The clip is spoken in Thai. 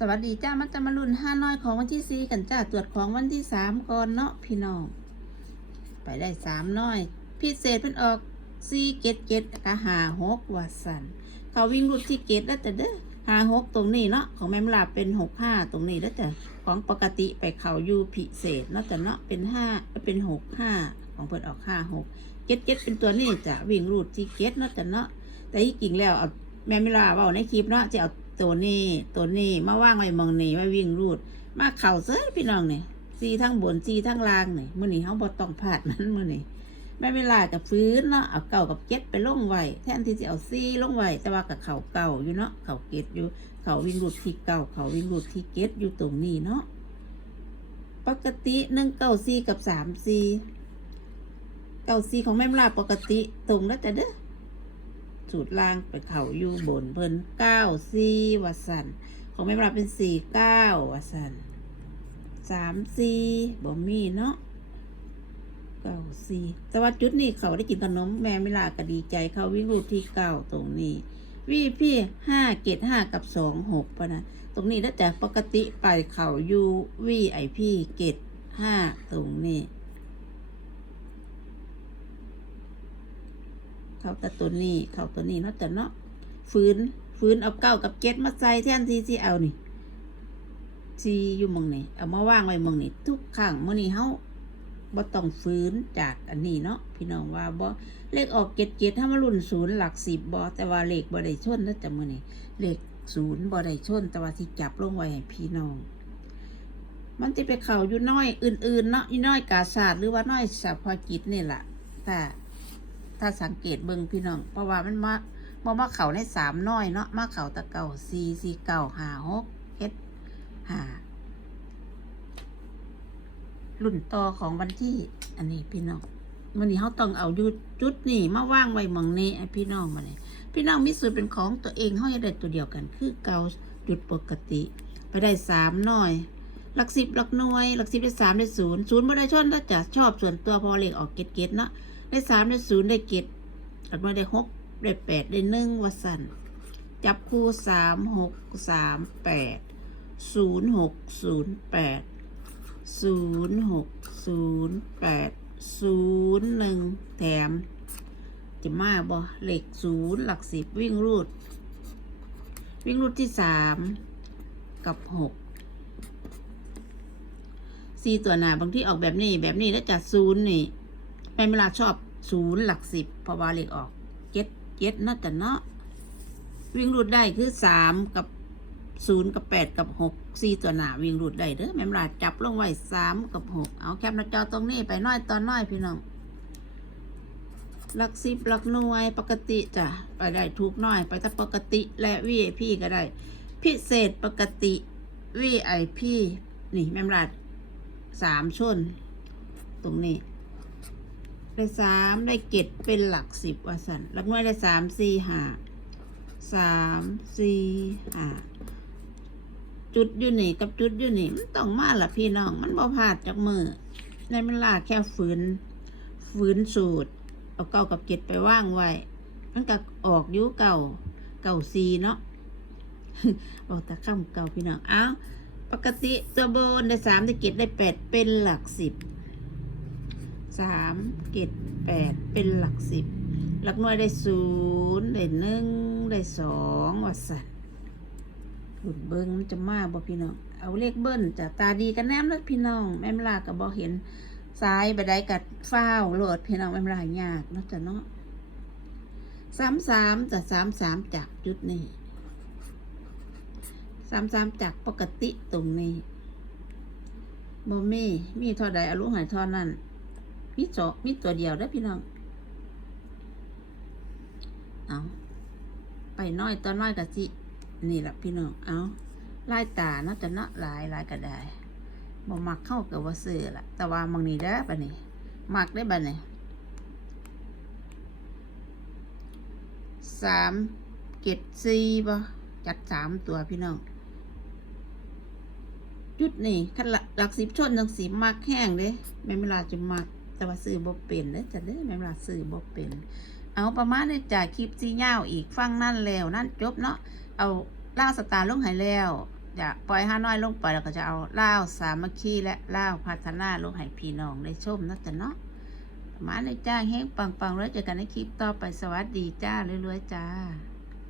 สวัสดีจ้ามันจะมารุ่นห้าน้อยของวันที่สี่กันจ้าตรวจของวันที่สามก่อนเนาะพี่น้อง ไปได้สามน้อย พิเศษเพิ่นออกสี่เกตเกตกะหาหกวัสันเขาวิ่งรุดที่เกตแล้วแต่เด้อหาหกตรงนี้เนาะของแม่มลาเป็นหกห้าตรงนี้แล้วแต่ของปกติไปเขาอยู่พิเศษเนาะแต่เนาะเป็นห้าเป็นหกห้าของเพิ่นออกห้าหกเกตเกตเป็นตัวนี้จ้ะวิ่งรูดที่เกตเนาะแต่เนาะแต่ที่จริงแล้วเอาแม่มลาเว่าในคลิปเนาะจะเอา ตัวนี้ตัวนี้มาว่างไว้มองนี่ไว้วิ่งรูด มาเข่าเซ้ยพี่น้องเนี่ยซีทั้งบนซีทั้งล่างเนี่ยมื้อนี้เฮาบ่ต้องพลาดมันมื้อนี้แม่เวลากับฟื้นเนาะเอาเก่ากับเจ็ดไปลงไว้แทนที่จะเอาซีลงไว้แต่ว่ากับเข่าเก่าอยู่เนาะเข่าเก็ดอยู่ เข่าวิ่งรูดที่เก่าเข่าวิ่งรูดที่เก็ดอยู่ตรงนี้เนาะปกติหนึ่งเก้าซีกับสามซีเก้าซีของแม่เวลาปกติตรงแล้วแต่เด้อ สูตรล่างไปเข่าอยู่บนเพิ่นเก้าสี่วัสันของแม่ปลาเป็นสี่เก้าวัสันสามสี่บ่มีเนาะเก้าสี่แต่ว่าจุดนี้เขาได้กินขนมแม่ไม่ลาก็ดีใจเขาวิ่งรูปที่เก้าตรงนี้วีพี่ห้าเกตห้ากับสองหกปะนะตรงนี้แล้วแต่ปกติไปเขาอยู่วีไอพี่เกตห้าตรงนี้ เขาแต่ตัวนี้เขาตัวนี้เนาะแต่เนาะฟื้นฟื้นเอาเก้ากับเจ็ดมาใส่แทนที่ที่เอานี่ซีอยู่มองนี่เอามาว่างไว้มองนี่ทุกครั้งมื่อนี้เฮาบ่ต้องฟื้นจากอันนี้เนาะพี่น้องว่าบ่เลขออกเจ็ดเจ็ดถ้ามารุ่นศูนย์หลักสิบบ่แต่ว่าเลขบ่ได้ชนนะจ๊ะมื่อนี้เลขศูนย์บ่ได้ชนแต่ว่าที่จับลงไว้ให้พี่น้อง มันจะไปเข่าอยู่น้อยอื่นๆเนาะอยู่น้อยกาศาสตร์หรือว่าน้อยสาพอจิตนี่แหละแต่ ถ้าสังเกตเบิ่งพี่น้อง เพราะว่ามันมาบ่มาเข่าในสามน้อยเนาะมาเข่าตะเก่าสี่สี่เก่าหาหกเฮ็ดหารุ่นต่อของวันที่ อันนี้พี่น้องวันนี้เขาต้องเอาอยู่จุดนี่มาว่างไว้มองนี้ไอพี่น้องมาเนี่ยพี่น้องมีสูตรเป็นของตัวเองเขาให้ได้ตัวเดียวกัน คือเก่าจุดปกติ ไปได้สามน้อยหลักสิบหลักหน่วยหลักสิบได้สามได้ศูนย์ศูนย์ไม่ได้ชนถ้าจะชอบส่วนตัวพอเลขออกเก็ตเก็ตเนาะ ได้สามได้ศูนย์ได้เจ็ดหลักน้อยได้หกได้แปดได้หนึ่งวสันจับคู่สามหกสามแปดศูนย์หกศูนย์แปดศูนย์หกศูนย์แปดศูนย์หนึ่งแถม จะมาบ่เหลขศูนย์หลักสิบวิ่งรูด วิ่งรูดที่สามกับหกสี่ตัวหนาบางที่ออกแบบนี้แบบนี้แล้วจัดศูนย์นี่ แม่เวลาชอบศูนย์หลักสิบพราะว่าเลขออกเจ็ดเจ็ดน่าจะเนาะวิ่งรูดได้คือสามกับศูนย์กับแปดกับหกสี่ตัวหนาวิ่งรูดได้เด้อแม่เวลาจับลงไว้สามกับหกเอาแคปหน้าจอตรงนี้ไปน้อยตอนน้อยพี่น้องหลักสิบหลักหน่วยปกติจ้ะไปได้ทุกน้อยไปถ้าปกติและ VIP ก็ได้ พิเศษปกติ VIP นี่แม่เวลาสามชน ตรงนี้ ได้สามได้เกตเป็นหลักสิบว่าสันหลักหน่วยได้สามสี่ห้าสามสี่ห้าจุดอยู่นี่กับจุดอยู่นี่มันต้องมาละพี่น้อง มันบ่พลาดจากมือในมันลาแค่ฝืนฝืนสูตร เอาเก้ากับเจ็ดไปว่างไว้ มันก็ออกยุเก่าเก่าซีเนาะบอกแต่ข้ามเก่าพี่น้อง เอ้าปกติตัวบนได้สามได้เกตได้แปดเป็นหลักสิบ สามเกตแปดเป็นหลักสิบ หลักหน่วยได้ศูนย์ได้หนึ่งได้สองวัดสันหุ่นเบิ้งมันจะมาบ่พี่น้อง เอาเลขเบิ้ลจะตาดีกันแนมแล้วพี่น้อง แม่มลากับบ่เห็นซ้ายไปได้กัดฟ้าวโหลดพี่น้องแม่มลายากนาะจ้ะเนาะสามสามจะสามสามจากจุดนี้สามสามจากปกติตรงนี้บ่มีมีเท่าใดเอาลูหายเท่านั้น มีโจมีตัวเดียวได้พี่น้อง เอาไปน้อยตัวน้อยกะสินี่แหละพี่น้อง เอาลายตาเนาะจะเนาะลายลายก็ได้บ่มักเข้ากับว่าซื้อละแต่ว่ามังนี้ได้ปะนี่มักได้ปะนี่สามเจ็ดสี่บ่จัดสามตัวพี่น้องจุดนี่คันหลักสิบชนจังสีมักแห้งเด้แม่เวลาจะมัก แต่ว่าซื้อบ่เป็นเด้จะเด้แม่วลาซื้อบ่เป็น เอาประมาณนี้จ่ายคลิปซีเงาวอีกฟังนั่นแล้วนั่นจบเนาะเอาล่าสตาร์ลงหายแล้วจะปล่อยห้าน้อยลงไปแล้วก็จะเอาเล่าสามัคคีและเล่าพัฒนาลงให้พี่น้องได้ชมนะจ้ะเนาะประมาในจ้าเฮงปังๆแล้วเจอกันในคลิปต่อไปสวัสดีจ้ารวยๆจ้า